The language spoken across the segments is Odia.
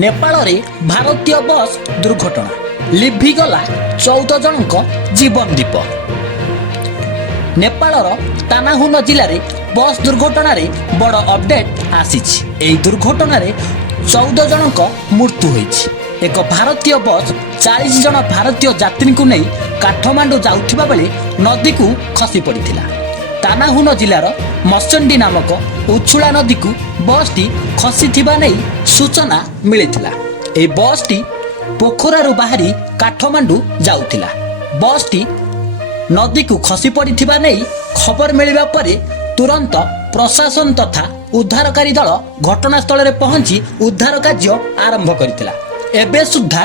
नेपाଳରେ ଭାରତୀୟ ବସ୍ ଦୁର୍ଘଟଣା ଲିଭିଗଲା 14 ଜଣଙ୍କ ଜୀବନ ଦୀପ। ନେପାଳର ତାନାହୁନ ଜିଲ୍ଲାରେ ବସ୍ ଦୁର୍ଘଟଣାରେ ବଡ଼ ଅପଡେଟ୍ ଆସିଛି। ଏହି ଦୁର୍ଘଟଣାରେ 14 ଜଣଙ୍କ ମୃତ୍ୟୁ ହୋଇଛି। ଏକ ଭାରତୀୟ ବସ୍ 40 ଜଣ ଭାରତୀୟ ଯାତ୍ରୀଙ୍କୁ ନେଇ କାଠମାଣ୍ଡୁ ଯାଉଥିବା ବେଳେ ନଦୀକୁ ଖସି ପଡ଼ିଥିଲା। ତାନାହୁନ ଜିଲ୍ଲାର ମସଣ୍ଡି ନାମକ ଉଛୁଳା ନଦୀକୁ ବସ୍ଟି ଖସିଥିବା ନେଇ ସୂଚନା ମିଳିଥିଲା। ଏହି ବସ୍ଟି ପୋଖରାରୁ ବାହାରି କାଠମାଣ୍ଡୁ ଯାଉଥିଲା। ବସ୍ଟି ନଦୀକୁ ଖସି ପଡ଼ିଥିବା ନେଇ ଖବର ମିଳିବା ପରେ ତୁରନ୍ତ ପ୍ରଶାସନ ତଥା ଉଦ୍ଧାରକାରୀ ଦଳ ଘଟଣାସ୍ଥଳରେ ପହଞ୍ଚି ଉଦ୍ଧାର କାର୍ଯ୍ୟ ଆରମ୍ଭ କରିଥିଲା। ଏବେ ସୁଦ୍ଧା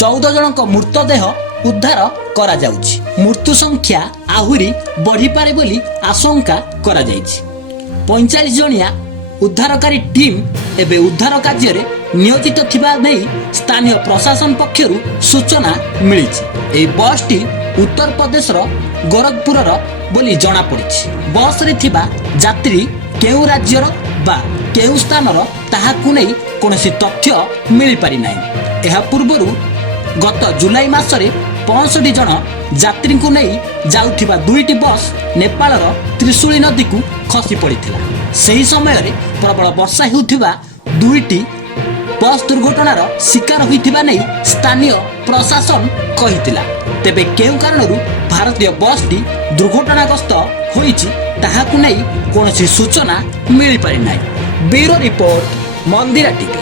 14 ଜଣଙ୍କ ମୃତଦେହ ଉଦ୍ଧାର କରାଯାଉଛି। ମୃତ୍ୟୁ ସଂଖ୍ୟା ଆହୁରି ବଢ଼ିପାରେ ବୋଲି ଆଶଙ୍କା କରାଯାଇଛି। 45 ଜଣିଆ ଉଦ୍ଧାରକାରୀ ଟିମ୍ ଏବେ ଉଦ୍ଧାର କାର୍ଯ୍ୟରେ ନିୟୋଜିତ ଥିବା ନେଇ ସ୍ଥାନୀୟ ପ୍ରଶାସନ ପକ୍ଷରୁ ସୂଚନା ମିଳିଛି। ଏହି ବସ୍ଟି ଉତ୍ତରପ୍ରଦେଶର ଗୋରଖପୁରର ବୋଲି ଜଣାପଡ଼ିଛି। ବସ୍ରେ ଥିବା ଯାତ୍ରୀ କେଉଁ ରାଜ୍ୟର ବା କେଉଁ ସ୍ଥାନର ତାହାକୁ ନେଇ କୌଣସି ତଥ୍ୟ ମିଳିପାରିନାହିଁ। ଏହା ପୂର୍ବରୁ ଗତ ଜୁଲାଇ ମାସରେ 65 ଜଣ ଯାତ୍ରୀଙ୍କୁ ନେଇ ଯାଉଥିବା 2ଟି ବସ୍ ନେପାଳର ତ୍ରିଶୂଳି ନଦୀକୁ ଖସି ପଡ଼ିଥିଲା। ସେହି ସମୟରେ ପ୍ରବଳ ବର୍ଷା ହେଉଥିବା 2ଟି ବସ୍ ଦୁର୍ଘଟଣାର ଶିକାର ହୋଇଥିବା ନେଇ ସ୍ଥାନୀୟ ପ୍ରଶାସନ କହିଥିଲା। ତେବେ କେଉଁ କାରଣରୁ ଭାରତୀୟ ବସ୍ଟି ଦୁର୍ଘଟଣାଗ୍ରସ୍ତ ହୋଇଛି ତାହାକୁ ନେଇ କୌଣସି ସୂଚନା ମିଳିପାରିନାହିଁ। Bureau report, Mandira TV.